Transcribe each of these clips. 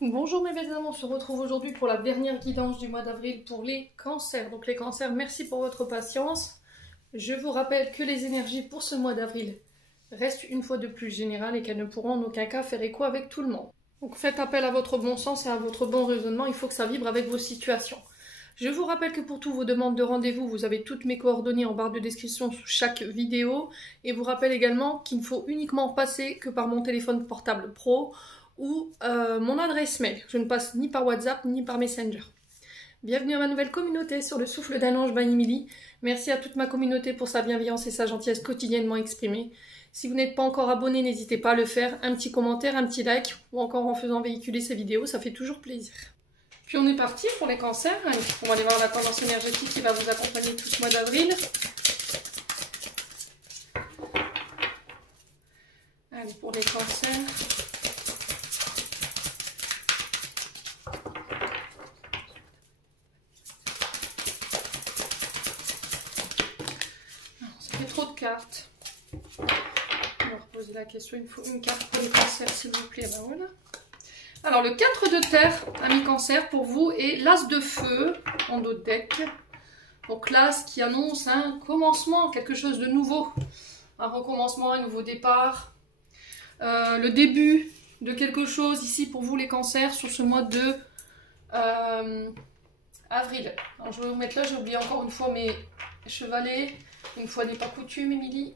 Bonjour mes belles âmes, on se retrouve aujourd'hui pour la dernière guidance du mois d'avril pour les cancers. Donc les cancers, merci pour votre patience. Je vous rappelle que les énergies pour ce mois d'avril restent une fois de plus générales et qu'elles ne pourront en aucun cas faire écho avec tout le monde. Donc faites appel à votre bon sens et à votre bon raisonnement, il faut que ça vibre avec vos situations. Je vous rappelle que pour toutes vos demandes de rendez-vous, vous avez toutes mes coordonnées en barre de description sous chaque vidéo. Et vous rappelle également qu'il ne faut uniquement passer que par mon téléphone portable pro ou mon adresse mail. Je ne passe ni par WhatsApp ni par Messenger. Bienvenue à ma nouvelle communauté sur le souffle d'un ange by Emily. Merci à toute ma communauté pour sa bienveillance et sa gentillesse quotidiennement exprimée. Si vous n'êtes pas encore abonné, n'hésitez pas à le faire. Un petit commentaire, un petit like ou encore en faisant véhiculer ces vidéos, ça fait toujours plaisir. Puis on est parti pour les cancers. Allez, on va aller voir la tendance énergétique qui va vous accompagner tout ce mois d'avril. Allez, pour les cancers. Ça fait trop de cartes. On va reposer la question. Il faut une carte pour les cancers, s'il vous plaît. Ben voilà. Alors, le 4 de terre, ami cancer, pour vous, est l'as de feu en dos de deck. Donc, l'as qui annonce un commencement, quelque chose de nouveau. Un recommencement, un nouveau départ. Le début de quelque chose ici pour vous, les cancers, sur ce mois de avril. Alors, je vais vous mettre là, j'ai oublié encore une fois mes chevalets. Une fois n'est pas coutume, Émilie.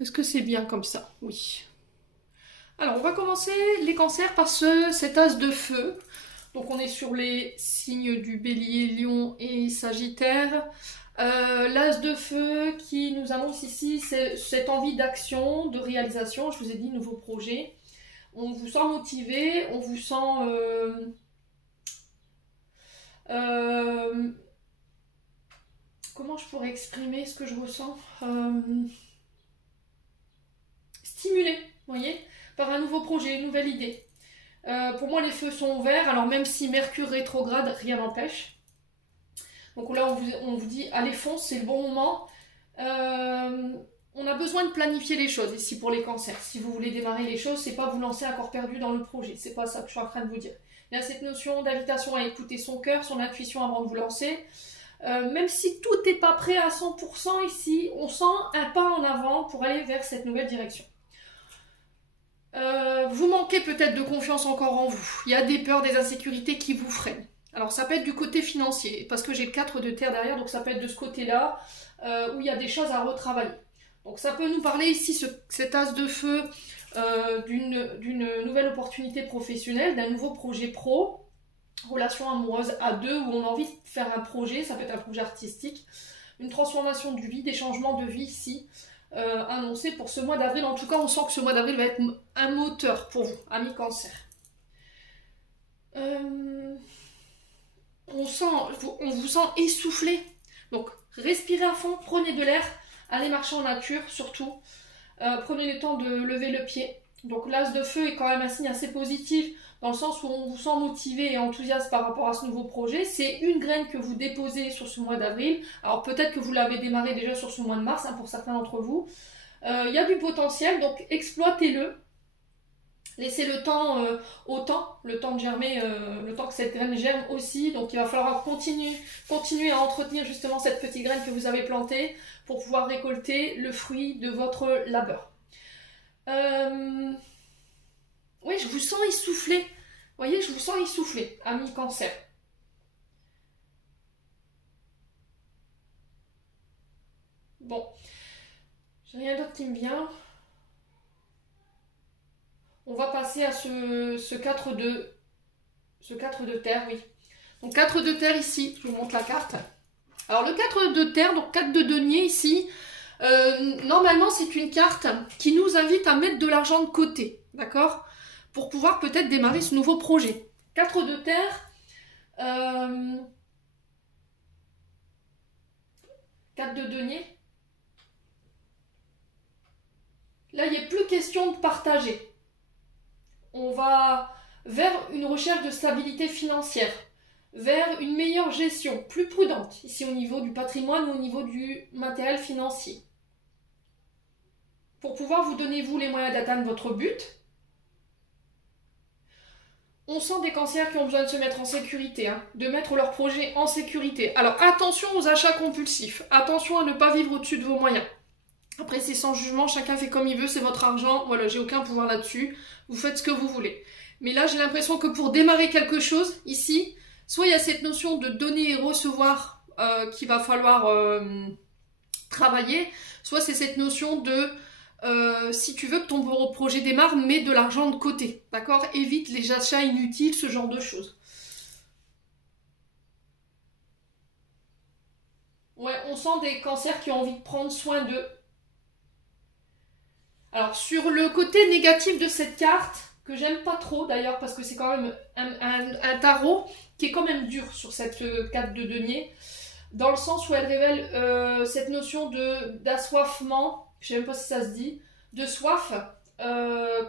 Est-ce que c'est bien comme ça? Oui. Alors, on va commencer les cancers par cet as de feu. Donc, on est sur les signes du bélier, lion et sagittaire. L'as de feu qui nous annonce ici cette envie d'action, de réalisation. Je vous ai dit, nouveau projet. On vous sent motivé, on vous sent... comment je pourrais exprimer ce que je ressens? Stimulé, vous voyez, par un nouveau projet, une nouvelle idée. Pour moi, les feux sont ouverts, alors même si Mercure rétrograde, rien n'empêche. Donc là, on vous dit, allez, fonce, c'est le bon moment. On a besoin de planifier les choses ici pour les cancers. Si vous voulez démarrer les choses, c'est pas vous lancer un corps perdu dans le projet. C'est pas ça que je suis en train de vous dire. Il y a cette notion d'invitation à écouter son cœur, son intuition avant de vous lancer. Même si tout n'est pas prêt à 100% ici, on sent un pas en avant pour aller vers cette nouvelle direction. Vous manquez peut-être de confiance encore en vous. Il y a des peurs, des insécurités qui vous freinent. Alors ça peut être du côté financier, parce que j'ai le 4 de terre derrière, donc ça peut être de ce côté-là, où il y a des choses à retravailler. Donc ça peut nous parler ici, cet as de feu, d'une nouvelle opportunité professionnelle, d'un nouveau projet pro, relation amoureuse à deux, où on a envie de faire un projet, ça peut être un projet artistique, une transformation de vie, des changements de vie ici, annoncés pour ce mois d'avril. En tout cas, on sent que ce mois d'avril va être un moteur pour vous, amis cancer. On vous sent essoufflé. Donc, respirez à fond, prenez de l'air, allez marcher en nature, surtout. Prenez le temps de lever le pied. Donc, l'as de feu est quand même un signe assez positif, dans le sens où on vous sent motivé et enthousiaste par rapport à ce nouveau projet. C'est une graine que vous déposez sur ce mois d'avril. Alors peut-être que vous l'avez démarré déjà sur ce mois de mars, hein, pour certains d'entre vous. Il y a du potentiel, donc exploitez-le. Laissez le temps au temps, le temps de germer, le temps que cette graine germe aussi. Donc il va falloir continuer à entretenir justement cette petite graine que vous avez plantée pour pouvoir récolter le fruit de votre labeur. Oui, je vous sens essoufflé. Vous voyez, je vous sens essoufflé, ami cancer. Bon, j'ai rien d'autre qui me vient. On va passer à ce 4 de terre, oui. Donc 4 de terre ici, je vous montre la carte. Alors le 4 de terre, donc 4 de denier ici, normalement c'est une carte qui nous invite à mettre de l'argent de côté, d'accord? Pour pouvoir peut-être démarrer ce nouveau projet. 4 de terre, 4 de denier. Là, il n'est plus question de partager. On va vers une recherche de stabilité financière, vers une meilleure gestion, plus prudente, ici au niveau du patrimoine ou au niveau du matériel financier. Pour pouvoir vous donner, vous, les moyens d'atteindre votre but, on sent des cancers qui ont besoin de se mettre en sécurité, hein, de mettre leur projet en sécurité. Alors attention aux achats compulsifs, attention à ne pas vivre au-dessus de vos moyens. Après c'est sans jugement, chacun fait comme il veut, c'est votre argent, voilà, j'ai aucun pouvoir là-dessus, vous faites ce que vous voulez. Mais là j'ai l'impression que pour démarrer quelque chose, ici, soit il y a cette notion de donner et recevoir qu'il va falloir travailler, soit c'est cette notion de si tu veux que ton projet démarre, mets de l'argent de côté, d'accord? Évite les achats inutiles, ce genre de choses. Ouais, on sent des cancers qui ont envie de prendre soin d'eux. Alors, sur le côté négatif de cette carte, que j'aime pas trop d'ailleurs, parce que c'est quand même un tarot qui est quand même dur sur cette carte de denier, dans le sens où elle révèle cette notion d'assoiffement, je sais même pas si ça se dit, de soif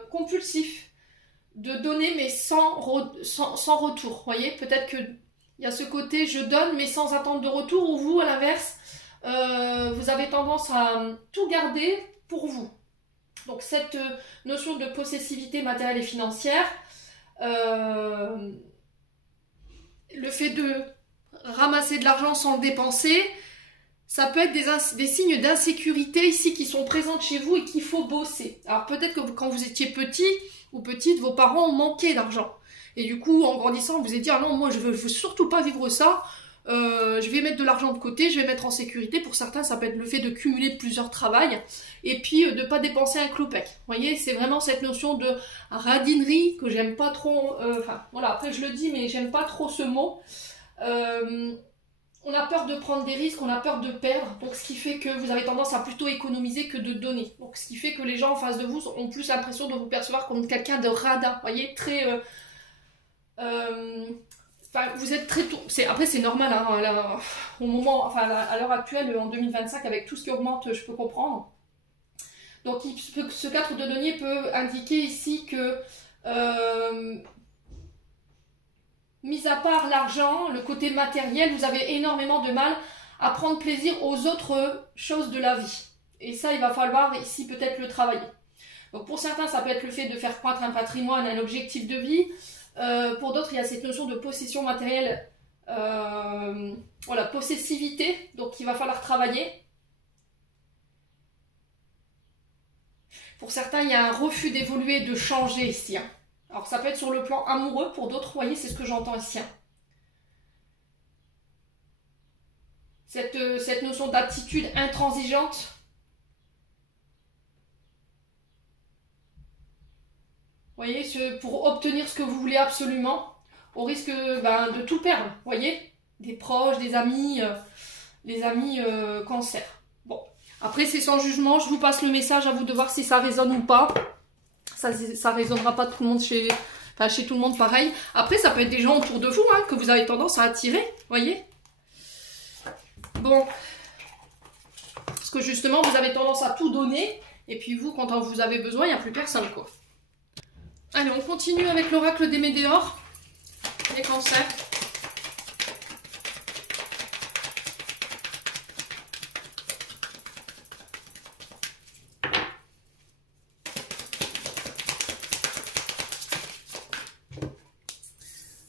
compulsif, de donner mais sans retour. Vous voyez, peut-être qu'il y a ce côté je donne mais sans attendre de retour, ou vous à l'inverse, vous avez tendance à tout garder pour vous. Donc cette notion de possessivité matérielle et financière, le fait de ramasser de l'argent sans le dépenser, ça peut être des signes d'insécurité ici qui sont présentes chez vous et qu'il faut bosser. Alors peut-être que quand vous étiez petit ou petite, vos parents ont manqué d'argent. Et du coup, en grandissant, vous avez dit « Ah non, moi je veux surtout pas vivre ça, je vais mettre de l'argent de côté, je vais mettre en sécurité. » Pour certains, ça peut être le fait de cumuler plusieurs travails et puis de ne pas dépenser un clopec. Vous voyez, c'est vraiment cette notion de radinerie que j'aime pas trop. Enfin, voilà, après je le dis, mais j'aime pas trop ce mot. On a peur de prendre des risques, on a peur de perdre, donc ce qui fait que vous avez tendance à plutôt économiser que de donner. Donc ce qui fait que les gens en face de vous ont plus l'impression de vous percevoir comme quelqu'un de radin. Vous voyez, très... Enfin, vous êtes très tôt. Après, c'est normal, hein, là, au moment, enfin, à l'heure actuelle, en 2025, avec tout ce qui augmente, je peux comprendre. Donc, ce 4 de denier peut indiquer ici que, mis à part l'argent, le côté matériel, vous avez énormément de mal à prendre plaisir aux autres choses de la vie. Et ça, il va falloir ici peut-être le travailler. Donc, pour certains, ça peut être le fait de faire croître un patrimoine, un objectif de vie. Pour d'autres, il y a cette notion de possession matérielle, voilà, possessivité, donc il va falloir travailler. Pour certains, il y a un refus d'évoluer, de changer ici. Hein. Alors ça peut être sur le plan amoureux, pour d'autres, vous voyez, c'est ce que j'entends ici. Hein. Cette notion d'attitude intransigeante. Vous voyez, pour obtenir ce que vous voulez absolument, au risque de tout perdre, vous voyez, des proches, des amis, les amis cancer. Bon, après c'est sans jugement, je vous passe le message, à vous de voir si ça résonne ou pas. Ça résonnera pas tout le monde chez tout le monde pareil. Après ça peut être des gens autour de vous hein, que vous avez tendance à attirer, vous voyez. Bon, parce que justement vous avez tendance à tout donner, et puis vous, quand vous avez besoin, il n'y a plus personne quoi. Allez, on continue avec l'oracle des météores, les cancers.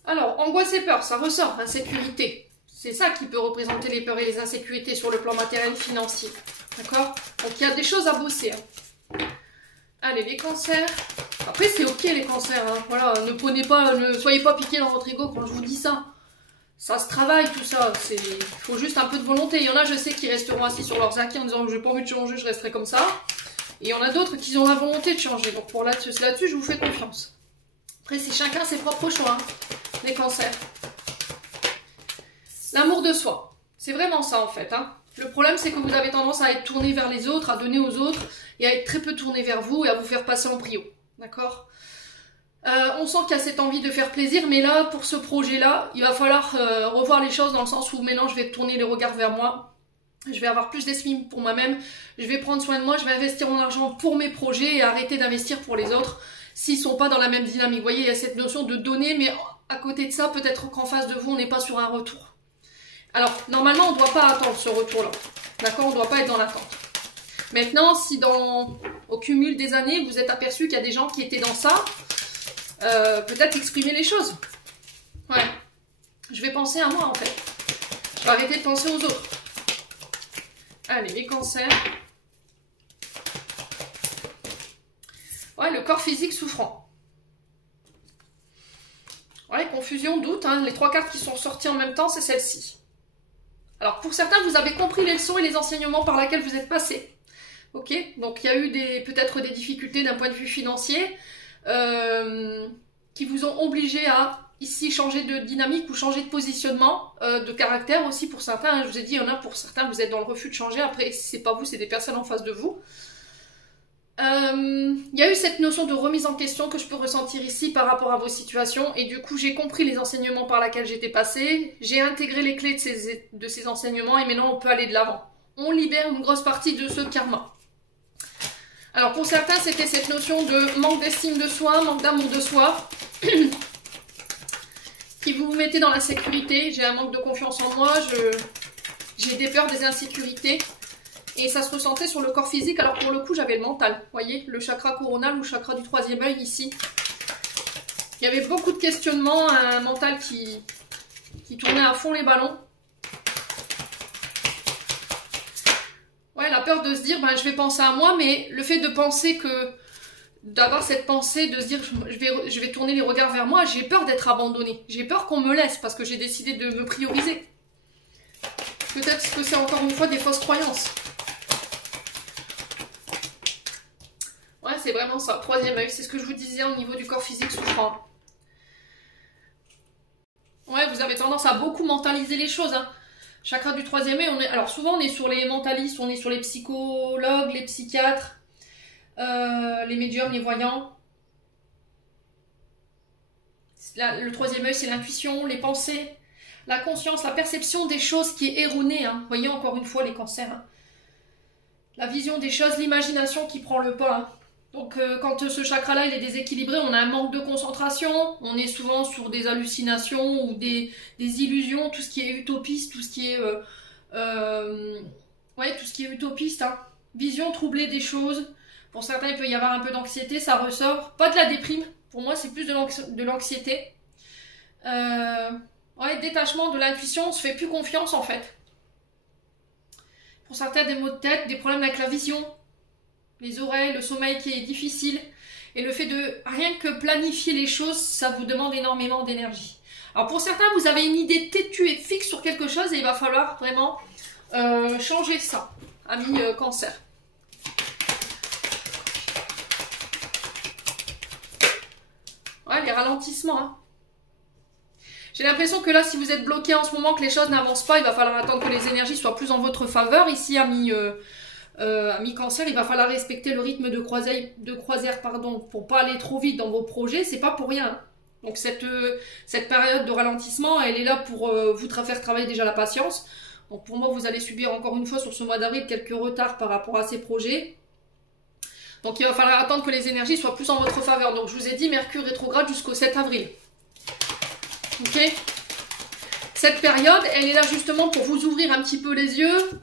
Alors, angoisse et peur, ça ressort, insécurité. C'est ça qui peut représenter les peurs et les insécurités sur le plan matériel et financier. D'accord? Donc, il y a des choses à bosser. Hein. Allez, les cancers... Après, c'est ok les cancers, hein. Voilà, ne soyez pas piqués dans votre ego quand je vous dis ça. Ça se travaille tout ça, il faut juste un peu de volonté. Il y en a, je sais, qui resteront assis sur leurs acquis en disant que je n'ai pas envie de changer, je resterai comme ça. Et il y en a d'autres qui ont la volonté de changer. Donc pour là-dessus, je vous fais confiance. Après, c'est chacun ses propres choix, hein, les cancers. L'amour de soi, c'est vraiment ça en fait. Hein. Le problème, c'est que vous avez tendance à être tourné vers les autres, à donner aux autres, et à être très peu tourné vers vous et à vous faire passer en prio. D'accord? On sent qu'il y a cette envie de faire plaisir, mais là, pour ce projet-là, il va falloir revoir les choses dans le sens où maintenant je vais tourner les regards vers moi. Je vais avoir plus d'estime pour moi-même, je vais prendre soin de moi, je vais investir mon argent pour mes projets et arrêter d'investir pour les autres s'ils ne sont pas dans la même dynamique. Vous voyez, il y a cette notion de donner, mais à côté de ça, peut-être qu'en face de vous, on n'est pas sur un retour. Alors, normalement, on ne doit pas attendre ce retour-là. D'accord? On ne doit pas être dans l'attente. Maintenant, si au cumul des années, vous êtes aperçu qu'il y a des gens qui étaient dans ça, peut-être exprimer les choses. Ouais. Je vais penser à moi, en fait. Je vais arrêter de penser aux autres. Allez, les cancers. Ouais, le corps physique souffrant. Ouais, confusion, doute. Hein. Les 3 cartes qui sont sorties en même temps, c'est celle-ci. Alors, pour certains, vous avez compris les leçons et les enseignements par lesquels vous êtes passés. Ok, donc il y a eu peut-être des difficultés d'un point de vue financier qui vous ont obligé à ici changer de dynamique ou changer de positionnement, de caractère aussi pour certains. Hein. Je vous ai dit, il y en a pour certains, vous êtes dans le refus de changer. Après, si c'est pas vous, c'est des personnes en face de vous. Il y a eu cette notion de remise en question que je peux ressentir ici par rapport à vos situations. Et du coup, j'ai compris les enseignements par lesquels j'étais passée. J'ai intégré les clés de ces enseignements et maintenant, on peut aller de l'avant. On libère une grosse partie de ce karma. Alors pour certains, c'était cette notion de manque d'estime de soi, manque d'amour de soi, qui vous mettez dans la sécurité. J'ai un manque de confiance en moi, j'ai des peurs, des insécurités. Et ça se ressentait sur le corps physique. Alors pour le coup, j'avais le mental. Vous voyez, le chakra coronal ou le chakra du 3e œil ici. Il y avait beaucoup de questionnements, un mental qui tournait à fond les ballons. Ouais, la peur de se dire, ben, je vais penser à moi, mais le fait de penser d'avoir cette pensée, de se dire, je vais tourner les regards vers moi, j'ai peur d'être abandonnée. J'ai peur qu'on me laisse parce que j'ai décidé de me prioriser. Peut-être que c'est encore une fois des fausses croyances. Ouais, c'est vraiment ça. 3e œil, c'est ce que je vous disais au niveau du corps physique souffrant. Ouais, vous avez tendance à beaucoup mentaliser les choses, hein. Chakra du 3e œil, alors souvent on est sur les mentalistes, on est sur les psychologues, les psychiatres, les médiums, les voyants. Le 3e œil, c'est l'intuition, les pensées, la conscience, la perception des choses qui est erronée. Hein. Vous voyez encore une fois les cancers. Hein. La vision des choses, l'imagination qui prend le pas. Hein. Donc quand ce chakra-là il est déséquilibré, on a un manque de concentration, on est souvent sur des hallucinations ou des illusions, tout ce qui est utopiste, tout ce qui est ouais, tout ce qui est utopiste, hein. Vision troublée des choses. Pour certains, il peut y avoir un peu d'anxiété, ça ressort. Pas de la déprime, pour moi c'est plus de l'anxiété. Ouais, détachement de l'intuition, on se fait plus confiance en fait. Pour certains, des maux de tête, des problèmes avec la vision. Les oreilles, le sommeil qui est difficile. Et le fait de rien que planifier les choses, ça vous demande énormément d'énergie. Alors pour certains, vous avez une idée têtue et fixe sur quelque chose et il va falloir vraiment changer ça, amis cancer. Ouais, les ralentissements. Hein. J'ai l'impression que là, si vous êtes bloqué en ce moment, que les choses n'avancent pas, il va falloir attendre que les énergies soient plus en votre faveur. Ici, amis cancer, il va falloir respecter le rythme de croisière, pour pas aller trop vite dans vos projets, c'est pas pour rien. Donc cette période de ralentissement, elle est là pour vous faire travailler déjà la patience. Donc pour moi, vous allez subir encore une fois sur ce mois d'avril quelques retards par rapport à ces projets. Donc il va falloir attendre que les énergies soient plus en votre faveur. Donc je vous ai dit Mercure rétrograde jusqu'au 7 avril. Ok ? Cette période, elle est là justement pour vous ouvrir un petit peu les yeux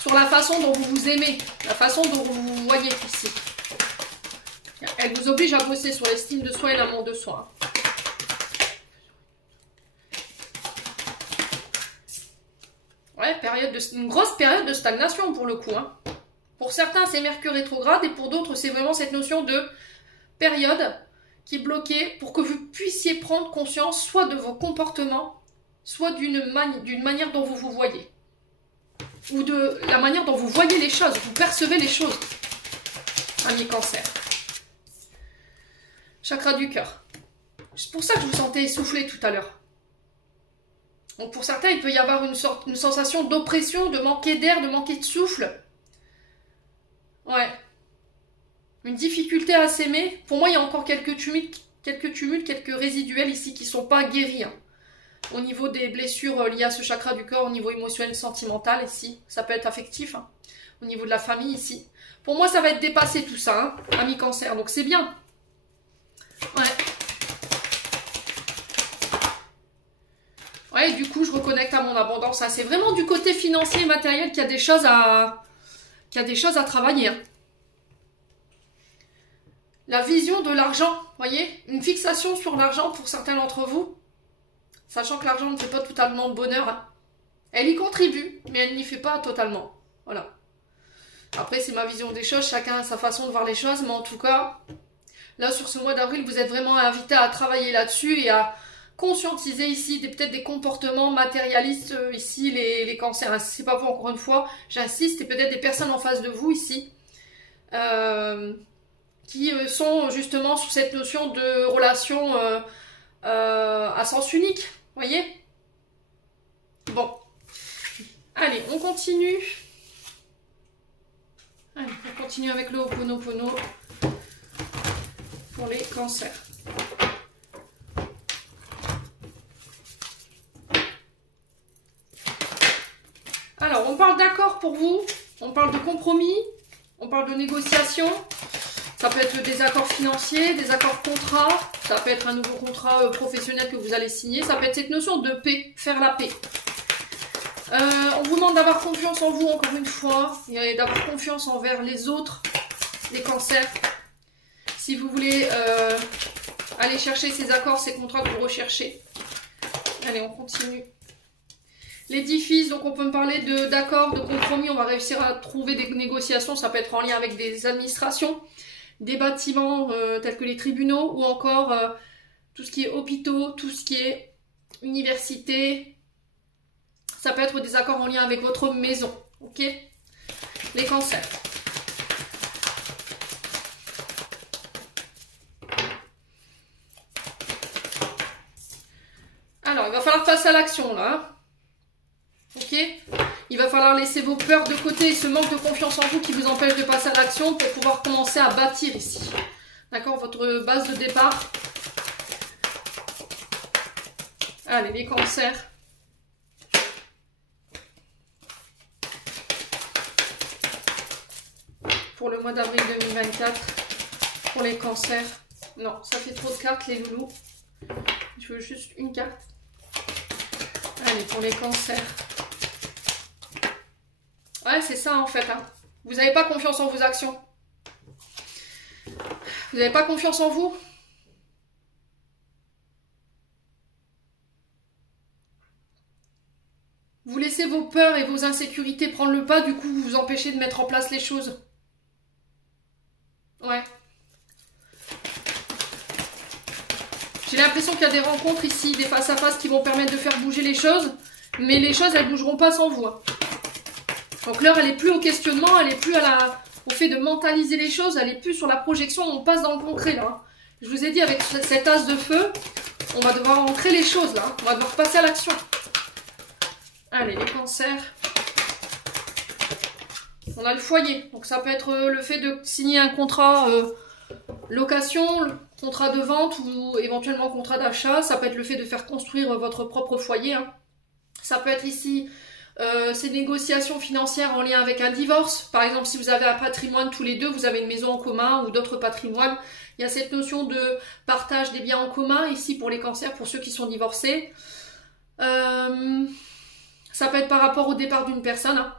sur la façon dont vous vous aimez, la façon dont vous vous voyez ici. Elle vous oblige à bosser sur l'estime de soi et l'amour de soi. Ouais, une grosse période de stagnation pour le coup. Hein. Pour certains, c'est Mercure rétrograde et pour d'autres, c'est vraiment cette notion de période qui est bloquée pour que vous puissiez prendre conscience soit de vos comportements, soit d'une manière dont vous vous voyez. Ou de la manière dont vous voyez les choses, vous percevez les choses, amis cancer. Chakra du cœur. C'est pour ça que je vous sentais essoufflé tout à l'heure. Donc pour certains, il peut y avoir une sensation d'oppression, de manquer d'air, de manquer de souffle. Ouais. Une difficulté à s'aimer. Pour moi, il y a encore quelques tumultes, quelques résiduels ici qui ne sont pas guéris. Hein. Au niveau des blessures liées à ce chakra du corps, au niveau émotionnel, sentimental ici. Ça peut être affectif. Hein. Au niveau de la famille ici. Pour moi, ça va être dépassé tout ça, hein, amis cancer. Donc c'est bien. Ouais. Ouais, du coup, je reconnecte à mon abondance. Hein. C'est vraiment du côté financier et matériel qu'il y a des choses à travailler. Hein. La vision de de l'argent, voyez, une fixation sur l'argent pour certains d'entre vous, sachant que l'argent ne fait pas totalement le bonheur. Hein. Elle y contribue, mais elle n'y fait pas totalement. Voilà. Après, c'est ma vision des choses, chacun a sa façon de voir les choses, mais en tout cas, là, sur ce mois d'avril, vous êtes vraiment invité à travailler là-dessus et à conscientiser ici peut-être des comportements matérialistes, ici, les cancers. C'est pas vous, encore une fois, j'insiste, et peut-être des personnes en face de vous, ici, qui sont justement sous cette notion de relation à sens unique, voyez? Bon. Allez, on continue. Allez, on continue avec le Ho'oponopono pour les cancers. Alors, on parle d'accord pour vous, on parle de compromis, on parle de négociation. Ça peut être des accords financiers, des accords contrats, ça peut être un nouveau contrat professionnel que vous allez signer, ça peut être cette notion de paix, faire la paix. On vous demande d'avoir confiance en vous, encore une fois, et d'avoir confiance envers les autres, les cancers. Si vous voulez aller chercher ces accords, ces contrats que vous recherchez. Allez, on continue. L'édifice, donc on peut me parler d'accords, de compromis, on va réussir à trouver des négociations, ça peut être en lien avec des administrations, des bâtiments tels que les tribunaux, ou encore tout ce qui est hôpitaux, tout ce qui est université. Ça peut être des accords en lien avec votre maison, ok? Les cancers. Alors, il va falloir passer à l'action, là. Hein. Ok? Il va falloir laisser vos peurs de côté et ce manque de confiance en vous qui vous empêche de passer à l'action pour pouvoir commencer à bâtir ici. D'accord? Votre base de départ. Allez, les cancers. Pour le mois d'avril 2024, pour les cancers. Non, ça fait trop de cartes, les loulous. Je veux juste une carte. Allez, pour les cancers. Ouais, c'est ça en fait. Hein. Vous n'avez pas confiance en vos actions. Vous n'avez pas confiance en vous. Vous laissez vos peurs et vos insécurités prendre le pas, du coup vous vous empêchez de mettre en place les choses. Ouais. J'ai l'impression qu'il y a des rencontres ici, des face-à-face qui vont permettre de faire bouger les choses, mais les choses, elles ne bougeront pas sans vous. Hein. Donc l'heure, elle n'est plus au questionnement, elle n'est plus au fait de mentaliser les choses, elle n'est plus sur la projection, on passe dans le concret là. Hein. Je vous ai dit, avec cet as de feu, on va devoir ancrer les choses là, on va devoir passer à l'action. Allez, les cancers. On a le foyer, donc ça peut être le fait de signer un contrat location, contrat de vente ou éventuellement contrat d'achat. Ça peut être le fait de faire construire votre propre foyer. Hein. Ça peut être ici ces négociations financières en lien avec un divorce. Par exemple, si vous avez un patrimoine tous les deux, vous avez une maison en commun ou d'autres patrimoines. Il y a cette notion de partage des biens en commun ici pour les cancers, pour ceux qui sont divorcés. Ça peut être par rapport au départ d'une personne. Hein.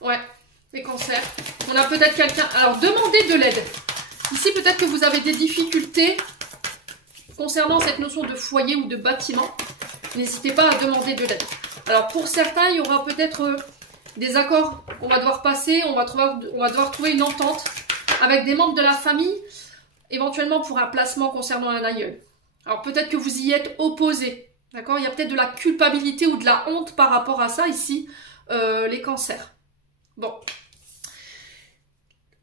Ouais, les cancers. On a peut-être quelqu'un... Alors, demandez de l'aide. Ici, peut-être que vous avez des difficultés concernant cette notion de foyer ou de bâtiment. N'hésitez pas à demander de l'aide. Alors, pour certains, il y aura peut-être des accords qu'on va devoir passer. On va devoir trouver une entente avec des membres de la famille, éventuellement pour un placement concernant un aïeul. Alors, peut-être que vous y êtes opposé. D'accord? Il y a peut-être de la culpabilité ou de la honte par rapport à ça, ici, les cancers. Bon.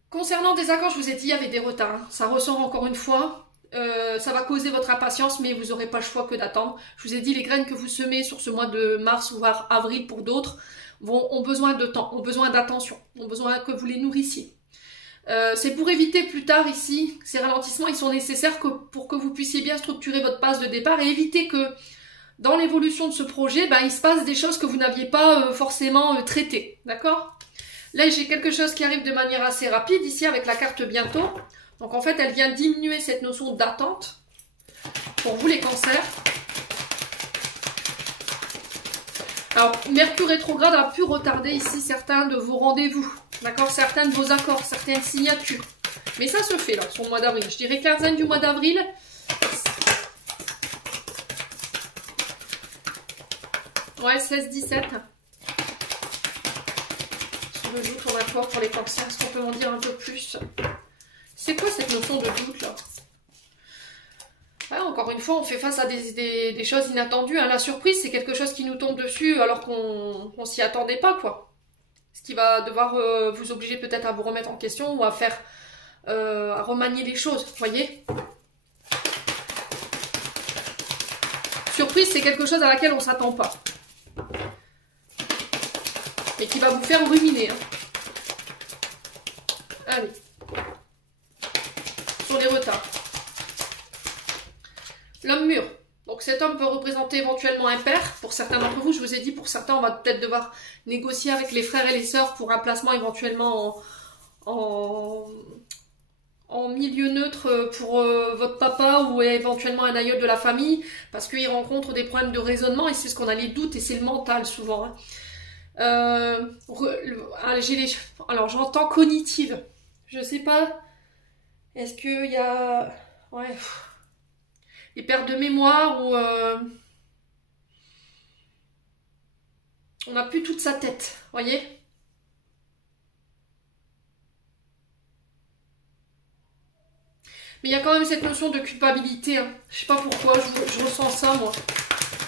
Concernant des accords, je vous ai dit, il y avait des retards. Hein. Ça ressort encore une fois. Ça va causer votre impatience, mais vous n'aurez pas le choix que d'attendre. Je vous ai dit, les graines que vous semez sur ce mois de mars ou avril pour d'autres ont besoin de temps, ont besoin d'attention, ont besoin que vous les nourrissiez. C'est pour éviter plus tard ici, ces ralentissements, ils sont nécessaires pour que vous puissiez bien structurer votre base de départ et éviter que dans l'évolution de ce projet, il se passe des choses que vous n'aviez pas forcément traitées. D'accord ? Là, j'ai quelque chose qui arrive de manière assez rapide, ici, avec la carte bientôt. Donc, en fait, elle vient diminuer cette notion d'attente pour vous, les cancers. Alors, Mercure rétrograde a pu retarder ici certains de vos rendez-vous, d'accord, certains de vos accords, certaines signatures. Mais ça se fait, là, sur le mois d'avril. Je dirais quinzaine du mois d'avril. Ouais, 16-17. Sur le doute, on a quoi pour les cancers? Est-ce qu'on peut m'en dire un peu plus? C'est quoi cette notion de doute, là? Ouais, encore une fois, on fait face à des choses inattendues. Hein. La surprise, c'est quelque chose qui nous tombe dessus alors qu'on s'y attendait pas, quoi. Ce qui va devoir vous obliger peut-être à vous remettre en question ou à faire, à remanier les choses, vous voyez. Surprise, c'est quelque chose à laquelle on ne s'attend pas. Et qui va vous faire ruminer. Hein. Allez. Sur les retards. L'homme mûr. Donc cet homme peut représenter éventuellement un père. Pour certains d'entre vous, je vous ai dit, pour certains, on va peut-être devoir négocier avec les frères et les sœurs pour un placement éventuellement en milieu neutre pour votre papa ou éventuellement un aïeul de la famille, parce qu'il rencontre des problèmes de raisonnement et c'est ce qu'on a les doutes et c'est le mental souvent. Hein. Alors j'entends cognitive. Je sais pas. Est-ce qu'il y a... Ouais... Les pertes de mémoire ou on n'a plus toute sa tête, voyez. Mais il y a quand même cette notion de culpabilité. Hein. Je sais pas pourquoi, je ressens ça moi.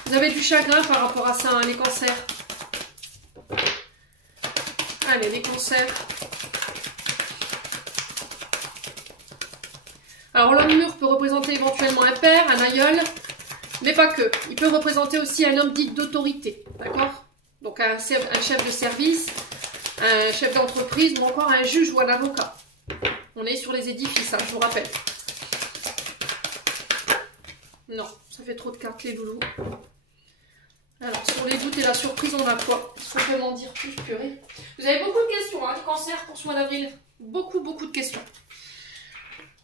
Vous avez du chagrin par rapport à ça, hein, les cancers. Allez, les cancers. Alors l'homme mûr peut représenter éventuellement un père, un aïeul, mais pas que. Il peut représenter aussi un homme dit d'autorité, d'accord? Donc un chef de service, un chef d'entreprise ou encore un juge ou un avocat. On est sur les édifices, hein, je vous rappelle. Non, ça fait trop de cartes les loulous. Alors sur les doutes et la surprise, on a quoi? Est-ce qu'on peut m'en dire plus, purée? Vous avez beaucoup de questions, hein, les cancers pour ce mois d'avril. Beaucoup de questions.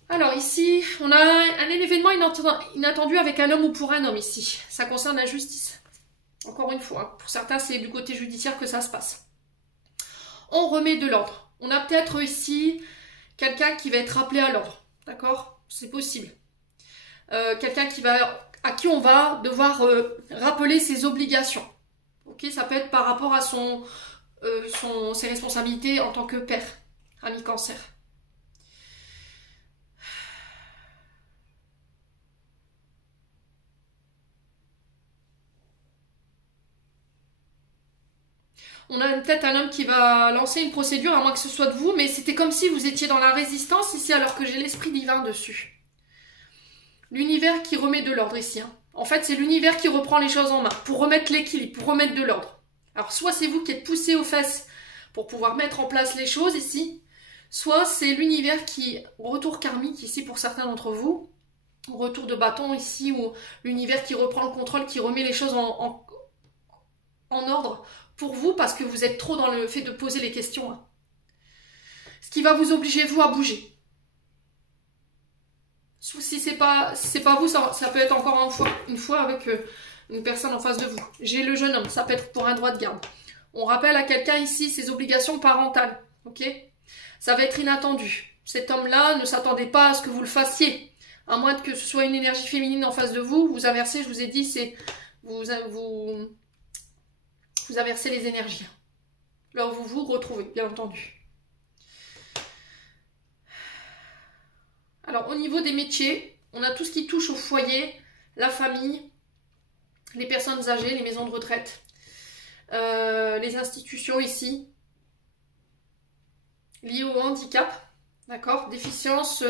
Alors ici, on a un événement inattendu avec un homme ou pour un homme ici. Ça concerne la justice. Encore une fois, hein, pour certains, c'est du côté judiciaire que ça se passe. On remet de l'ordre. On a peut-être ici quelqu'un qui va être appelé à l'ordre. D'accord? C'est possible. Quelqu'un à qui on va devoir rappeler ses obligations. Ok? Ça peut être par rapport à ses responsabilités en tant que père, ami cancer. On a peut-être un homme qui va lancer une procédure, à moins que ce soit de vous, mais c'était comme si vous étiez dans la résistance ici, alors que j'ai l'esprit divin dessus. L'univers qui remet de l'ordre ici. Hein. En fait, c'est l'univers qui reprend les choses en main, pour remettre l'équilibre, pour remettre de l'ordre. Alors, soit c'est vous qui êtes poussé aux fesses pour pouvoir mettre en place les choses ici, soit c'est l'univers qui, retour karmique ici pour certains d'entre vous, retour de bâton ici, ou l'univers qui reprend le contrôle, qui remet les choses en ordre, pour vous, parce que vous êtes trop dans le fait de poser les questions. Hein. Ce qui va vous obliger, vous, à bouger. Si c'est pas vous, ça peut être encore une fois avec une personne en face de vous. J'ai le jeune homme, ça peut être pour un droit de garde. On rappelle à quelqu'un ici ses obligations parentales. Ok? Ça va être inattendu. Cet homme-là ne s'attendait pas à ce que vous le fassiez. À moins que ce soit une énergie féminine en face de vous. Vous inversez, je vous ai dit, c'est... Vous inversez les énergies. Là où vous vous retrouvez, bien entendu. Alors, au niveau des métiers, on a tout ce qui touche au foyer, la famille, les personnes âgées, les maisons de retraite, les institutions ici, liées au handicap, d'accord, déficience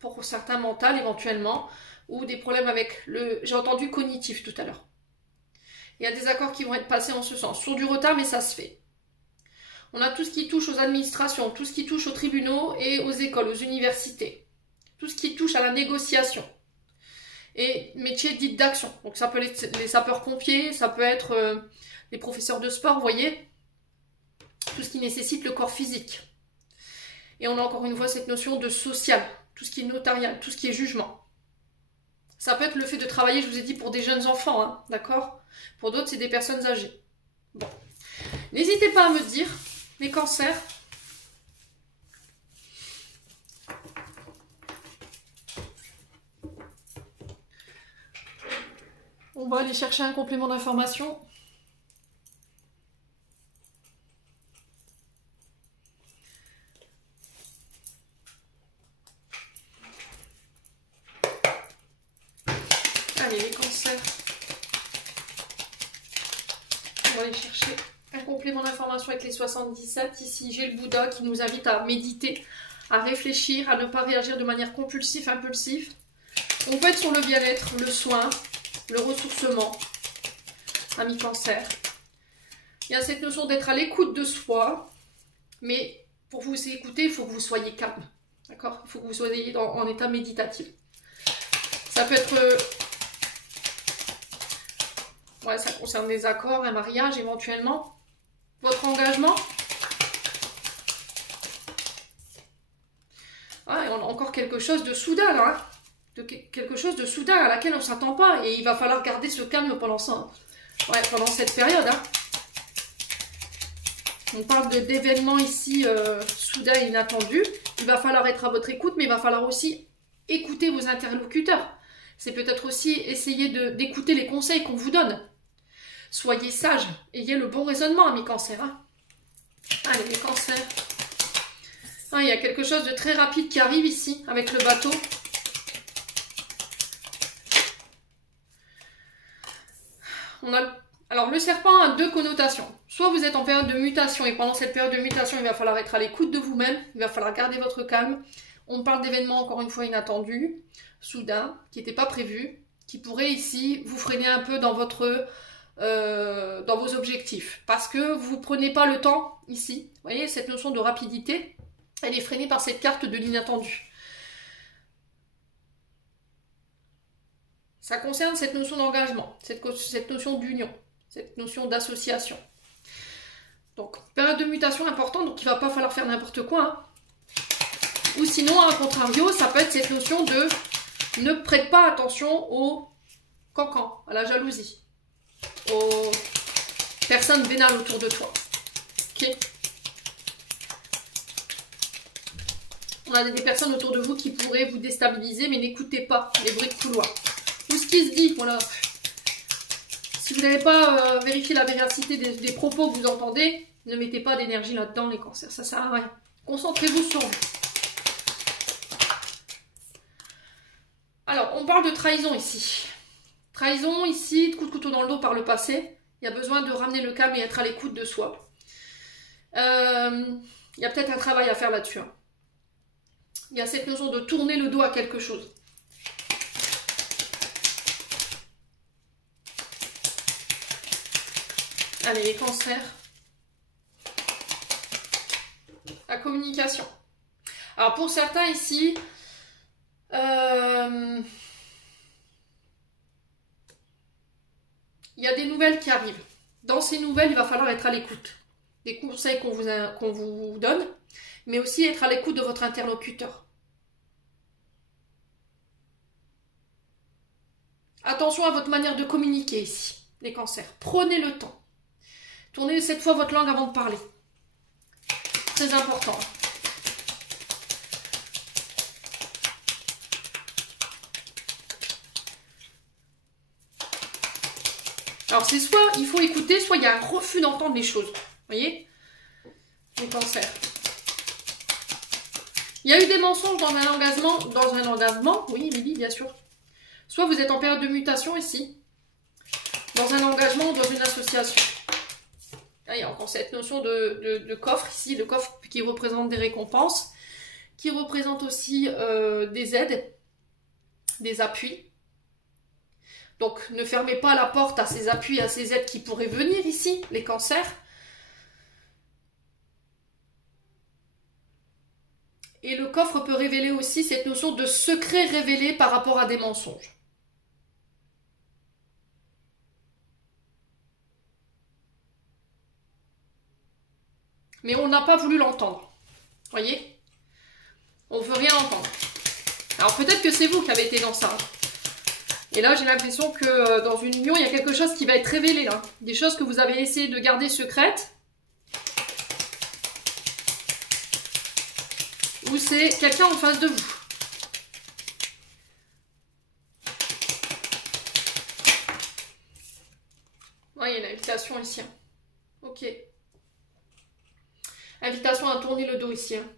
pour certains mentales éventuellement, ou des problèmes avec j'ai entendu cognitif tout à l'heure. Il y a des accords qui vont être passés en ce sens. Sur du retard, mais ça se fait. On a tout ce qui touche aux administrations, tout ce qui touche aux tribunaux et aux écoles, aux universités. Tout ce qui touche à la négociation. Et métiers dits d'action. Donc ça peut être les sapeurs-pompiers, ça peut être les professeurs de sport, vous voyez. Tout ce qui nécessite le corps physique. Et on a encore une fois cette notion de social. Tout ce qui est notarial, tout ce qui est jugement. Ça peut être le fait de travailler, je vous ai dit, pour des jeunes enfants, hein, d'accord? Pour d'autres, c'est des personnes âgées. Bon. N'hésitez pas à me dire, les cancers, on va aller chercher un complément d'information. Allez, les cancers. On va aller chercher un complément d'information avec les 77. Ici, j'ai le Bouddha qui nous invite à méditer, à réfléchir, à ne pas réagir de manière compulsive, impulsive. On peut être sur le bien-être, le soin, le ressourcement, ami cancer. Il y a cette notion d'être à l'écoute de soi, mais pour vous écouter, il faut que vous soyez calme. D'accord? Il faut que vous soyez en état méditatif. Ça peut être... ouais, ça concerne des accords, un mariage éventuellement. Votre engagement. Ah, et on a encore quelque chose de soudain là. Hein, quelque chose de soudain à laquelle on ne s'attend pas. Et il va falloir garder ce calme pendant ça. Ouais, pendant cette période. Hein. On parle d'événements ici soudains et inattendus. Il va falloir être à votre écoute, mais il va falloir aussi écouter vos interlocuteurs. C'est peut-être aussi essayer d'écouter les conseils qu'on vous donne. Soyez sages, ayez le bon raisonnement, amis cancers. Hein. Allez, les cancers. Ah, il y a quelque chose de très rapide qui arrive ici, avec le bateau. Alors, le serpent a deux connotations. Soit vous êtes en période de mutation, et pendant cette période de mutation, il va falloir être à l'écoute de vous-même, il va falloir garder votre calme. On parle d'événements, encore une fois, inattendus, soudains, qui n'étaient pas prévus, qui pourraient ici vous freiner un peu dans vos objectifs. Parce que vous ne prenez pas le temps, ici. Vous voyez, cette notion de rapidité, elle est freinée par cette carte de l'inattendu. Ça concerne cette notion d'engagement, cette notion d'union, cette notion d'association. Donc, période de mutation importante, donc il ne va pas falloir faire n'importe quoi. Hein. Ou sinon, à contrario, ça peut être cette notion de ne prête pas attention au cancan, à la jalousie, aux personnes vénales autour de toi. Ok. On a des personnes autour de vous qui pourraient vous déstabiliser, mais n'écoutez pas les bruits de couloir. Ou ce qui se dit, voilà. Si vous n'avez pas vérifié la véracité des propos que vous entendez, ne mettez pas d'énergie là-dedans, les cancers, ça sert à rien. Concentrez-vous sur vous. Alors, on parle de trahison ici. Trahison ici, de coup de couteau dans le dos par le passé. Il y a besoin de ramener le calme et être à l'écoute de soi. Il y a peut-être un travail à faire là-dessus. Hein. Il y a cette notion de tourner le dos à quelque chose. Allez, les cancers. La communication. Alors, pour certains ici, il y a des nouvelles qui arrivent. Dans ces nouvelles, il va falloir être à l'écoute. Des conseils qu'on vous donne, mais aussi être à l'écoute de votre interlocuteur. Attention à votre manière de communiquer ici, les cancers. Prenez le temps. Tournez cette fois votre langue avant de parler. Très important. Alors c'est soit il faut écouter, soit il y a un refus d'entendre les choses. Vous voyez? Les cancers. Il y a eu des mensonges dans un engagement. Oui, Lily, bien sûr. Soit vous êtes en période de mutation ici. Dans un engagement ou dans une association. Là, il y a encore cette notion de coffre ici. Le coffre qui représente des récompenses. Qui représente aussi des aides. Des appuis. Donc, ne fermez pas la porte à ces appuis, à ces aides qui pourraient venir ici, les cancers. Et le coffre peut révéler aussi cette notion de secret révélé par rapport à des mensonges. Mais on n'a pas voulu l'entendre. Voyez? On ne veut rien entendre. Alors peut-être que c'est vous qui avez été dans ça. Et là, j'ai l'impression que dans une union, il y a quelque chose qui va être révélé là. Des choses que vous avez essayé de garder secrètes. Ou c'est quelqu'un en face de vous. Ouais, il y a une invitation ici. Hein. Ok. Invitation à tourner le dos ici. Hein.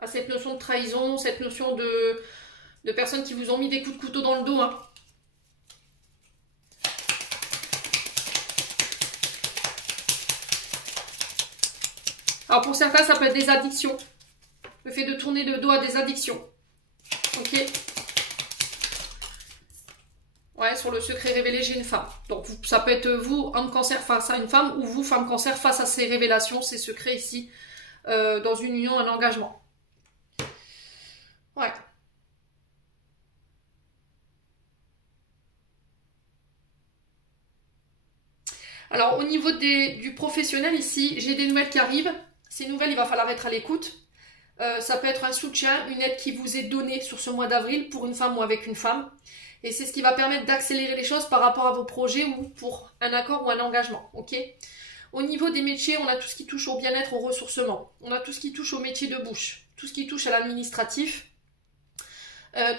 À cette notion de trahison, cette notion de personnes qui vous ont mis des coups de couteau dans le dos. Hein. Alors pour certains, ça peut être des addictions. Le fait de tourner le dos à des addictions. Ok. Ouais, sur le secret révélé, j'ai une femme. Donc ça peut être vous, homme cancer, face à une femme, ou vous, femme cancer, face à ces révélations, ces secrets ici, dans une union, un engagement. Ouais. Alors au niveau du professionnel ici, j'ai des nouvelles qui arrivent. Ces nouvelles, il va falloir être à l'écoute. Ça peut être un soutien, une aide qui vous est donnée sur ce mois d'avril pour une femme ou avec une femme. Et c'est ce qui va permettre d'accélérer les choses par rapport à vos projets ou pour un accord ou un engagement. Ok. Au niveau des métiers, on a tout ce qui touche au bien-être, au ressourcement. On a tout ce qui touche au métier de bouche, tout ce qui touche à l'administratif,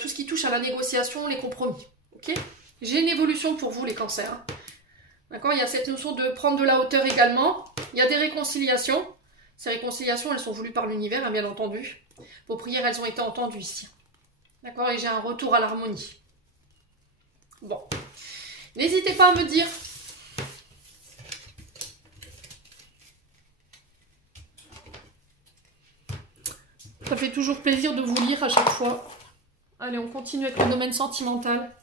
tout ce qui touche à la négociation, les compromis. Ok. J'ai une évolution pour vous les cancers. D'accord. Il y a cette notion de prendre de la hauteur également. Il y a des réconciliations. Ces réconciliations, elles sont voulues par l'univers, hein, bien entendu. Vos prières, elles ont été entendues ici. D'accord. Et j'ai un retour à l'harmonie. Bon. N'hésitez pas à me dire. Ça fait toujours plaisir de vous lire à chaque fois. Allez, on continue avec le domaine sentimental.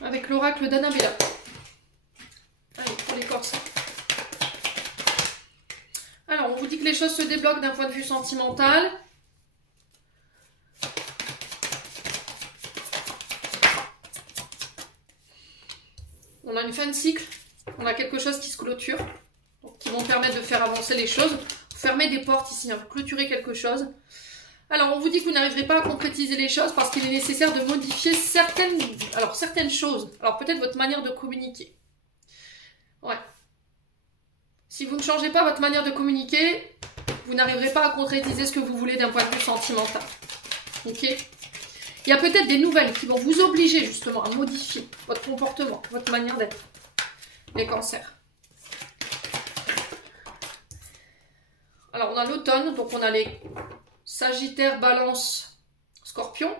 Avec l'oracle d'Annabella. Allez, pour les corses. Alors, on vous dit que les choses se débloquent d'un point de vue sentimental. On a une fin de cycle. On a quelque chose qui se clôture. Donc, qui vont permettre de faire avancer les choses. Fermer des portes ici, hein, clôturer quelque chose. Alors, on vous dit que vous n'arriverez pas à concrétiser les choses parce qu'il est nécessaire de modifier certaines choses. Alors, peut-être votre manière de communiquer. Ouais. Si vous ne changez pas votre manière de communiquer, vous n'arriverez pas à concrétiser ce que vous voulez d'un point de vue sentimental. Ok. Il y a peut-être des nouvelles qui vont vous obliger justement à modifier votre comportement, votre manière d'être. Les cancers. Alors, on a l'automne, donc on a les Sagittaire, Balance, Scorpion.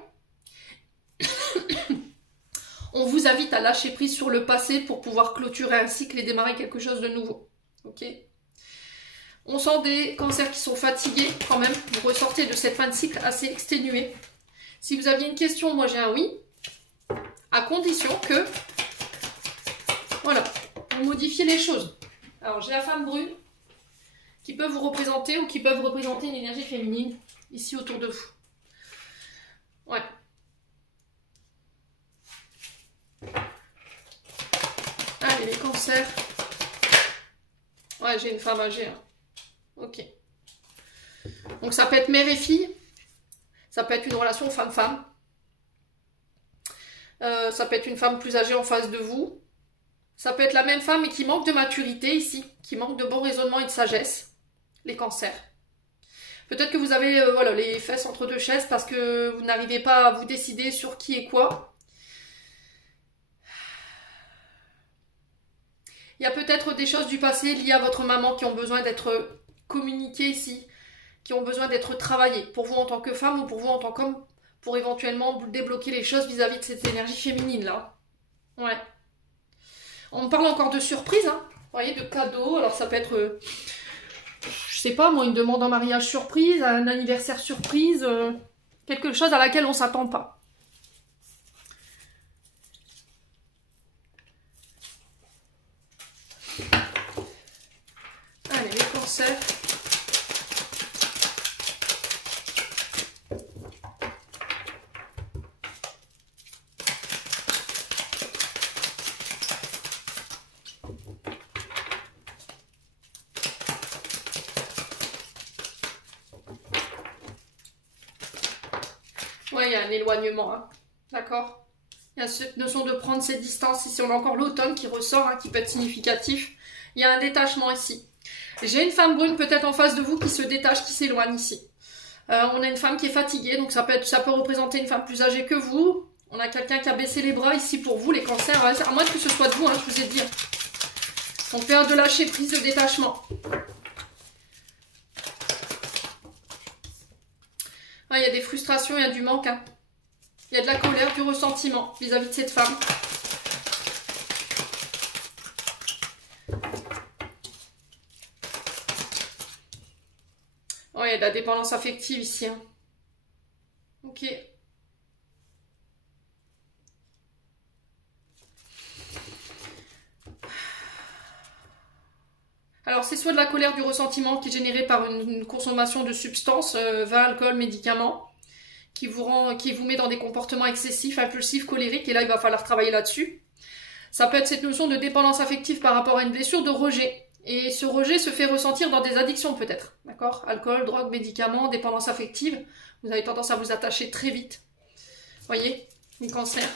On vous invite à lâcher prise sur le passé pour pouvoir clôturer un cycle et démarrer quelque chose de nouveau. Ok. On sent des cancers qui sont fatigués quand même. Vous ressortez de cette fin de cycle assez exténuée. Si vous aviez une question, moi j'ai un oui. À condition que, voilà, vous modifiez les choses. Alors j'ai la femme brune qui peut vous représenter ou qui peuvent représenter une énergie féminine ici autour de vous. Ouais. Allez, les cancers. Ouais, j'ai une femme âgée. Hein. Ok. Donc ça peut être mère et fille. Ça peut être une relation femme-femme. Ça peut être une femme plus âgée en face de vous. Ça peut être la même femme mais qui manque de maturité ici. Qui manque de bon raisonnement et de sagesse. Les cancers. Peut-être que vous avez voilà, les fesses entre deux chaises parce que vous n'arrivez pas à vous décider sur qui et quoi. Il y a peut-être des choses du passé liées à votre maman qui ont besoin d'être communiquées ici, qui ont besoin d'être travaillées pour vous en tant que femme ou pour vous en tant qu'homme, pour éventuellement débloquer les choses vis-à-vis de cette énergie féminine là. Ouais. On parle encore de surprise, hein. Vous voyez, de cadeaux. Alors ça peut être, je sais pas moi, une demande en mariage surprise, un anniversaire surprise, quelque chose à laquelle on ne s'attend pas. Allez, les cancers. Ouais, il y a un éloignement, hein. D'accord? Il y a cette notion de prendre ses distances. Ici, on a encore l'automne qui ressort, hein, qui peut être significatif. Il y a un détachement ici. J'ai une femme brune peut-être en face de vous qui se détache, qui s'éloigne ici. On a une femme qui est fatiguée, donc ça peut représenter une femme plus âgée que vous. On a quelqu'un qui a baissé les bras ici pour vous, les cancers, à moins que ce soit de vous, hein, je vous ai dit. Donc période de lâcher prise, de détachement. Ah, il y a des frustrations, il y a du manque. Hein. Il y a de la colère, du ressentiment vis-à-vis de cette femme. Oh, il y a de la dépendance affective ici. Hein. Ok. Alors, c'est soit de la colère, du ressentiment qui est généré par une consommation de substances, vin, alcool, médicaments, qui vous met dans des comportements excessifs, impulsifs, colériques, et là, il va falloir travailler là-dessus. Ça peut être cette notion de dépendance affective par rapport à une blessure, de rejet. Et ce rejet se fait ressentir dans des addictions peut-être, d'accord? Alcool, drogue, médicaments, dépendance affective. Vous avez tendance à vous attacher très vite. Voyez, les cancers.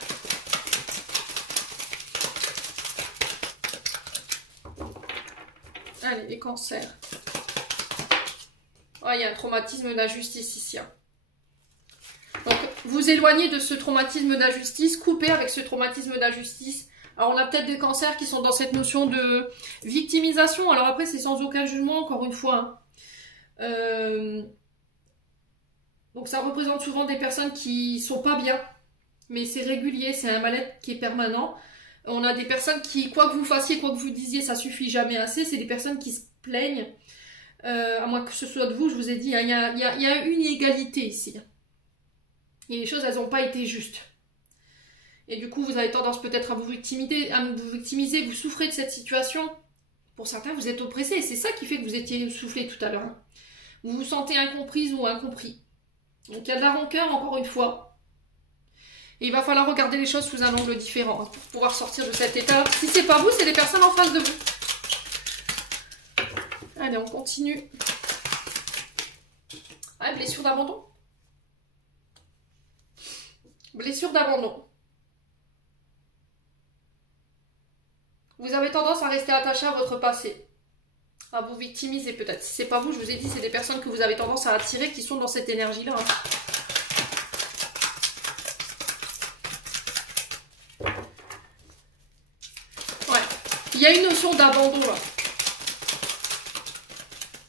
Allez, les cancers. Oh, il y a un traumatisme d'injustice ici. Hein. Donc, vous éloignez de ce traumatisme d'injustice, coupez avec ce traumatisme d'injustice. Alors, on a peut-être des cancers qui sont dans cette notion de victimisation. Alors après, c'est sans aucun jugement, encore une fois. Hein. Donc, ça représente souvent des personnes qui sont pas bien. Mais c'est régulier, c'est un mal-être qui est permanent. On a des personnes qui, quoi que vous fassiez, quoi que vous disiez, ça suffit jamais assez. C'est des personnes qui se plaignent. À moins que ce soit de vous, je vous ai dit, hein, il y a une inégalité ici. Et les choses, elles n'ont pas été justes. Et du coup, vous avez tendance peut-être à vous victimiser, vous souffrez de cette situation. Pour certains, vous êtes oppressés. Et c'est ça qui fait que vous étiez soufflé tout à l'heure. Hein. Vous vous sentez incomprise ou incompris. Donc il y a de la rancœur, encore une fois. Et il va falloir regarder les choses sous un angle différent hein, pour pouvoir sortir de cet état. Si c'est pas vous, c'est les personnes en face de vous. Allez, on continue. Ah, blessure d'abandon. Blessure d'abandon. Vous avez tendance à rester attaché à votre passé. À vous victimiser peut-être. Si c'est pas vous, je vous ai dit, c'est des personnes que vous avez tendance à attirer qui sont dans cette énergie-là. Hein. Ouais. Il y a une notion d'abandon là.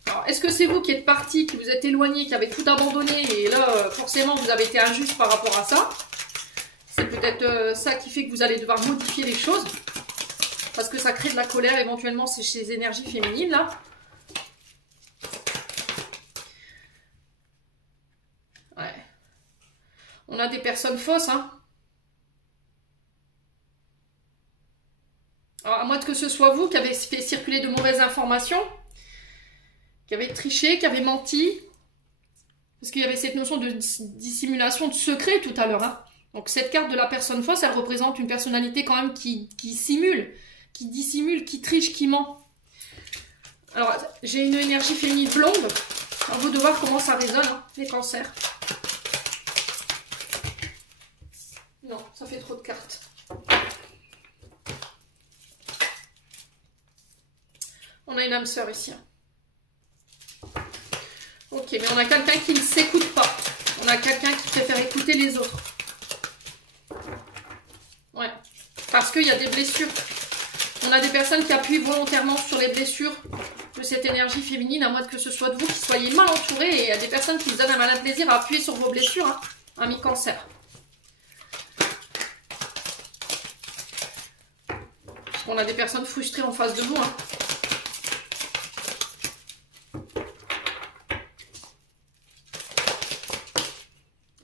Alors, est-ce que c'est vous qui êtes parti, qui vous êtes éloigné, qui avez tout abandonné et là, forcément, vous avez été injuste par rapport à ça? C'est peut-être ça qui fait que vous allez devoir modifier les choses. Parce que ça crée de la colère éventuellement, c'est chez les énergies féminines là. Ouais. On a des personnes fausses, hein. Alors à moins que ce soit vous qui avez fait circuler de mauvaises informations, qui avez triché, qui avez menti. Parce qu'il y avait cette notion de dissimulation, de secret tout à l'heure. Hein. Donc cette carte de la personne fausse, elle représente une personnalité quand même qui simule. Qui dissimule, qui triche, qui ment. Alors, j'ai une énergie féminine blonde. À vous de voir comment ça résonne, hein, les cancers. Non, ça fait trop de cartes. On a une âme sœur ici. Hein. Ok, mais on a quelqu'un qui ne s'écoute pas. On a quelqu'un qui préfère écouter les autres. Ouais, parce qu'il y a des blessures. On a des personnes qui appuient volontairement sur les blessures de cette énergie féminine, à moins que ce soit de vous qui soyez mal entourés. Et il y a des personnes qui se donnent un malin plaisir à appuyer sur vos blessures, hein, ami cancer. Parce qu'on a des personnes frustrées en face de vous. Hein.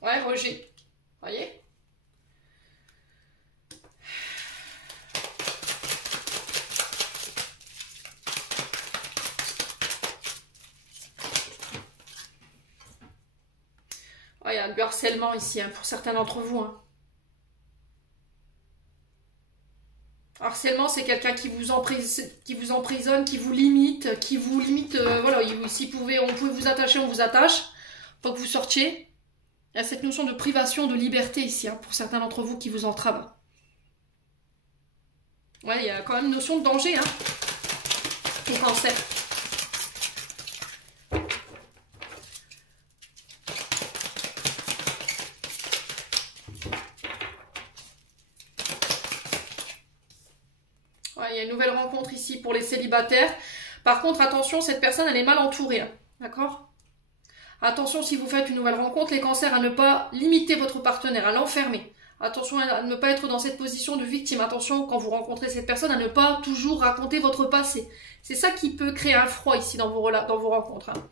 Ouais, rejet. Voyez ? Oh, il y a du harcèlement ici, hein, pour certains d'entre vous. Hein. Harcèlement, c'est quelqu'un qui vous emprisonne, qui vous limite, voilà, si on pouvait vous attacher, on vous attache, pas que vous sortiez. Il y a cette notion de privation de liberté ici, hein, pour certains d'entre vous qui vous entravent. Ouais, il y a quand même une notion de danger, hein, les cancers. Ouais, il y a une nouvelle rencontre ici pour les célibataires. Par contre, attention, cette personne, elle est mal entourée, hein, d'accord? Attention, si vous faites une nouvelle rencontre, les cancers, à ne pas limiter votre partenaire, à l'enfermer. Attention à ne pas être dans cette position de victime. Attention, quand vous rencontrez cette personne, à ne pas toujours raconter votre passé. C'est ça qui peut créer un froid ici dans vos rencontres. Hein.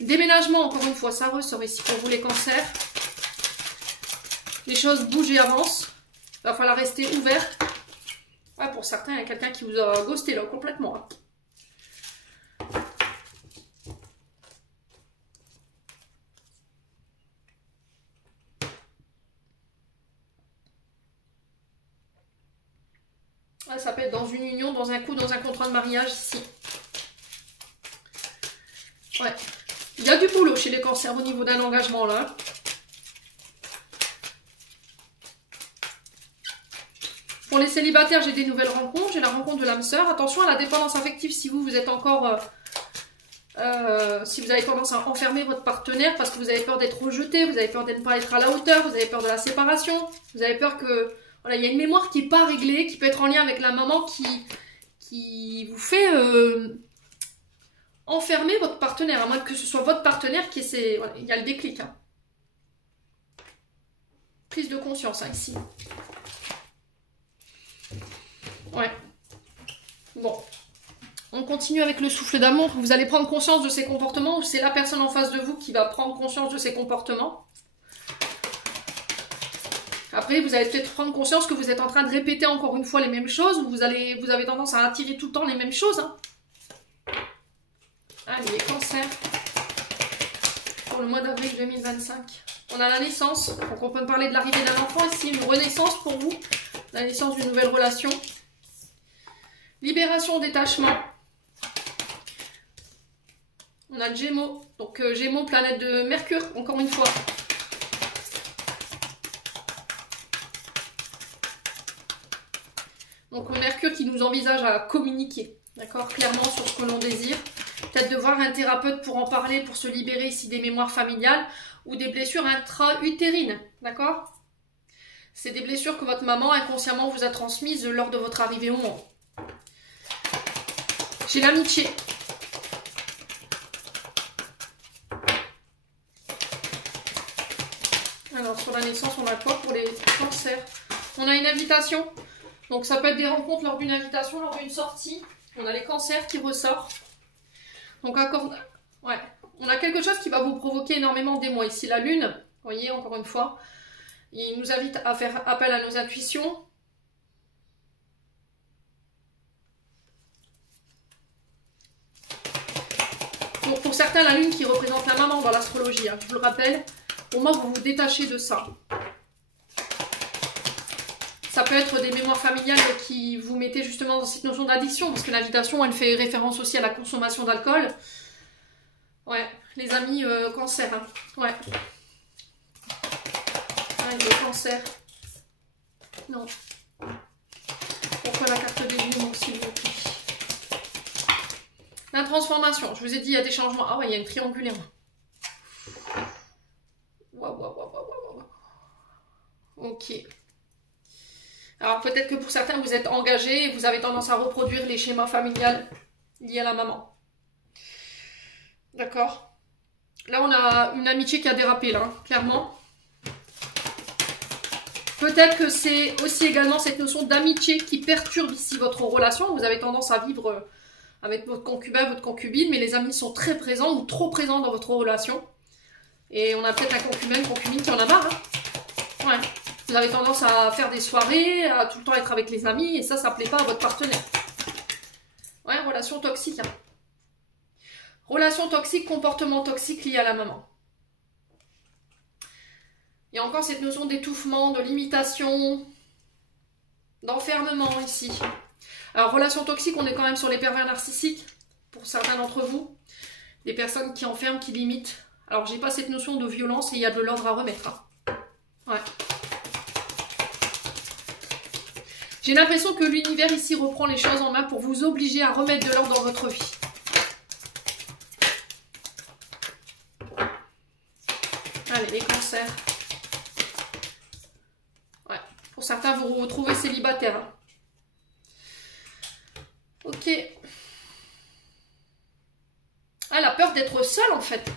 Déménagement, encore une fois, ça ressort ici pour vous les cancers. Les choses bougent et avancent. Il va falloir rester ouvert. Ouais, pour certains, il y a quelqu'un qui vous a ghosté là, complètement. Hein. Ouais, ça peut être dans une union, dans un contrat de mariage ici. Ouais. Il y a du boulot chez les cancers au niveau d'un engagement là. Pour les célibataires, j'ai des nouvelles rencontres. J'ai la rencontre de l'âme sœur. Attention à la dépendance affective si vous êtes encore... si vous avez tendance à enfermer votre partenaire parce que vous avez peur d'être rejeté, vous avez peur de ne pas être à la hauteur, vous avez peur de la séparation, vous avez peur que... Voilà, il y a une mémoire qui n'est pas réglée, qui peut être en lien avec la maman qui vous fait enfermer votre partenaire, à moins que ce soit votre partenaire qui essaie... Voilà, il y a le déclic. Hein. Prise de conscience, hein, ici. Ouais. Bon. On continue avec le souffle d'amour. Vous allez prendre conscience de ces comportements ou c'est la personne en face de vous qui va prendre conscience de ces comportements. Après, vous allez peut-être prendre conscience que vous êtes en train de répéter encore une fois les mêmes choses ou vous avez tendance à attirer tout le temps les mêmes choses. Hein. Allez, les cancers. Pour le mois d'avril 2025. On a la naissance. Donc on peut parler de l'arrivée d'un enfant ici. Une renaissance pour vous. La naissance d'une nouvelle relation. Libération, détachement. On a le Gémeaux. Donc Gémeaux, planète de Mercure, encore une fois. Donc Mercure qui nous envisage à communiquer, d'accord, clairement sur ce que l'on désire. Peut-être de voir un thérapeute pour en parler, pour se libérer ici des mémoires familiales ou des blessures intra-utérines, d'accord? C'est des blessures que votre maman inconsciemment vous a transmises lors de votre arrivée au monde. J'ai l'amitié. Alors sur la naissance, on a quoi pour les cancers? On a une invitation. Donc ça peut être des rencontres lors d'une invitation, lors d'une sortie. On a les cancers qui ressortent. Donc ouais. On a quelque chose qui va vous provoquer énormément d'émoi. Ici la lune, vous voyez encore une fois, il nous invite à faire appel à nos intuitions. Pour certains, la lune qui représente la maman dans l'astrologie, hein, je vous le rappelle. Pour moi, vous vous détachez de ça. Ça peut être des mémoires familiales qui vous mettez justement dans cette notion d'addiction, parce que l'invitation, elle fait référence aussi à la consommation d'alcool. Ouais, les amis cancer. Hein. Ouais. Ah, le cancer. Non. Pourquoi la carte des jumeaux, s'il vous plaît? La transformation. Je vous ai dit, il y a des changements. Ah ouais, il y a une triangulaire. Waouh. Ok. Alors peut-être que pour certains, vous êtes engagés et vous avez tendance à reproduire les schémas familiales liés à la maman. D'accord. Là, on a une amitié qui a dérapé, là, hein, clairement. Peut-être que c'est aussi également cette notion d'amitié qui perturbe ici votre relation. Vous avez tendance à vivre avec votre concubin, votre concubine, mais les amis sont très présents ou trop présents dans votre relation. Et on a peut-être un concubin, une concubine qui en a marre. Hein. Ouais. Vous avez tendance à faire des soirées, à tout le temps être avec les amis, et ça ne plaît pas à votre partenaire. Ouais, relation toxique. Hein. Relation toxique, comportement toxique lié à la maman. Il y a encore cette notion d'étouffement, de limitation, d'enfermement ici. Alors, relation toxique, on est quand même sur les pervers narcissiques, pour certains d'entre vous. Des personnes qui enferment, qui limitent Alors, j'ai pas cette notion de violence et il y a de l'ordre à remettre. Hein. Ouais. J'ai l'impression que l'univers ici reprend les choses en main pour vous obliger à remettre de l'ordre dans votre vie. Allez, les cancers. Ouais. Pour certains, vous vous retrouvez célibataire. Hein. Ok. Ah, la peur d'être seul en fait.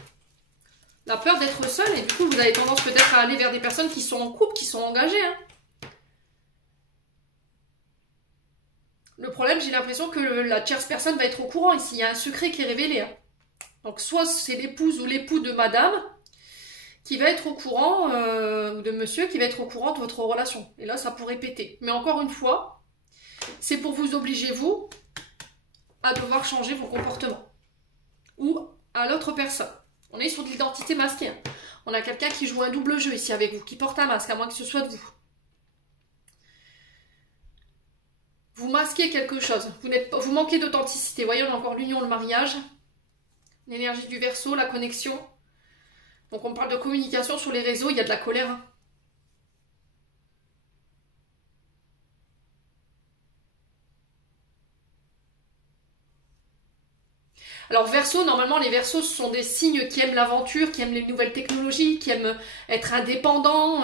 La peur d'être seul et du coup, vous avez tendance peut-être à aller vers des personnes qui sont en couple, qui sont engagées. Hein. Le problème, j'ai l'impression que la tierce personne va être au courant ici. Il y a un secret qui est révélé. Hein. Donc, soit c'est l'épouse ou l'époux de madame qui va être au courant, ou de monsieur qui va être au courant de votre relation. Et là, ça pourrait péter. Mais encore une fois, c'est pour vous obliger, vous, à devoir changer vos comportements. Ou à l'autre personne. On est sur de l'identité masquée. Hein. On a quelqu'un qui joue un double jeu ici avec vous, qui porte un masque, à moins que ce soit de vous. Vous masquez quelque chose. Vous manquez d'authenticité. Voyez, on a encore l'union, le mariage. L'énergie du Verseau, la connexion. Donc on parle de communication sur les réseaux, il y a de la colère. Hein. Alors Verseau, normalement les Verseaux ce sont des signes qui aiment l'aventure, qui aiment les nouvelles technologies, qui aiment être indépendants.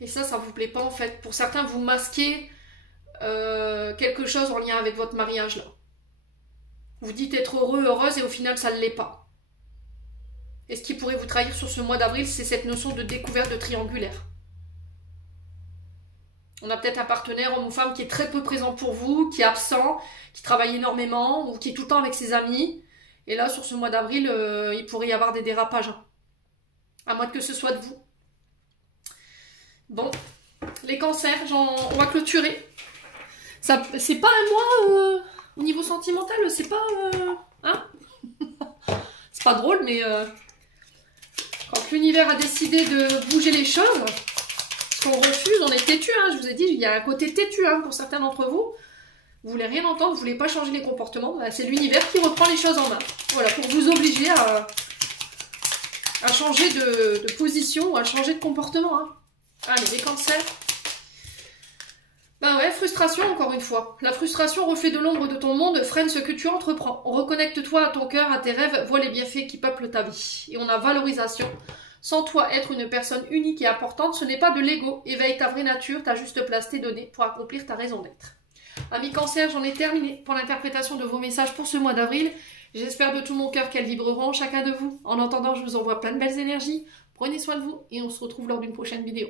Et ça vous plaît pas en fait. Pour certains, vous masquez quelque chose en lien avec votre mariage là. Vous dites être heureux, heureuse et au final ça ne l'est pas. Et ce qui pourrait vous trahir sur ce mois d'avril, c'est cette notion de découverte de triangulaire. On a peut-être un partenaire, homme ou femme, qui est très peu présent pour vous, qui est absent, qui travaille énormément, ou qui est tout le temps avec ses amis. Et là, sur ce mois d'avril, il pourrait y avoir des dérapages. Hein. À moins que ce soit de vous. Bon, les cancers, on va clôturer. C'est pas un mois, au niveau sentimental, c'est pas... hein c'est pas drôle, mais... quand l'univers a décidé de bouger les choses... qu'on refuse, on est têtu, hein, je vous ai dit, il y a un côté têtu hein, pour certains d'entre vous. Vous voulez rien entendre, vous voulez pas changer les comportements, bah, c'est l'univers qui reprend les choses en main. Voilà, pour vous obliger à changer de position, à changer de comportement. Hein. Allez, les cancers. Ben ouais, frustration encore une fois. La frustration, reflet de l'ombre de ton monde, freine ce que tu entreprends. Reconnecte-toi à ton cœur, à tes rêves, vois les bienfaits qui peuplent ta vie. Et on a valorisation. Sans toi être une personne unique et importante, ce n'est pas de l'ego. Éveille ta vraie nature, ta juste place t'est donnée pour accomplir ta raison d'être. Amis cancer, j'en ai terminé pour l'interprétation de vos messages pour ce mois d'avril. J'espère de tout mon cœur qu'elles vibreront chacun de vous. En attendant, je vous envoie plein de belles énergies. Prenez soin de vous et on se retrouve lors d'une prochaine vidéo.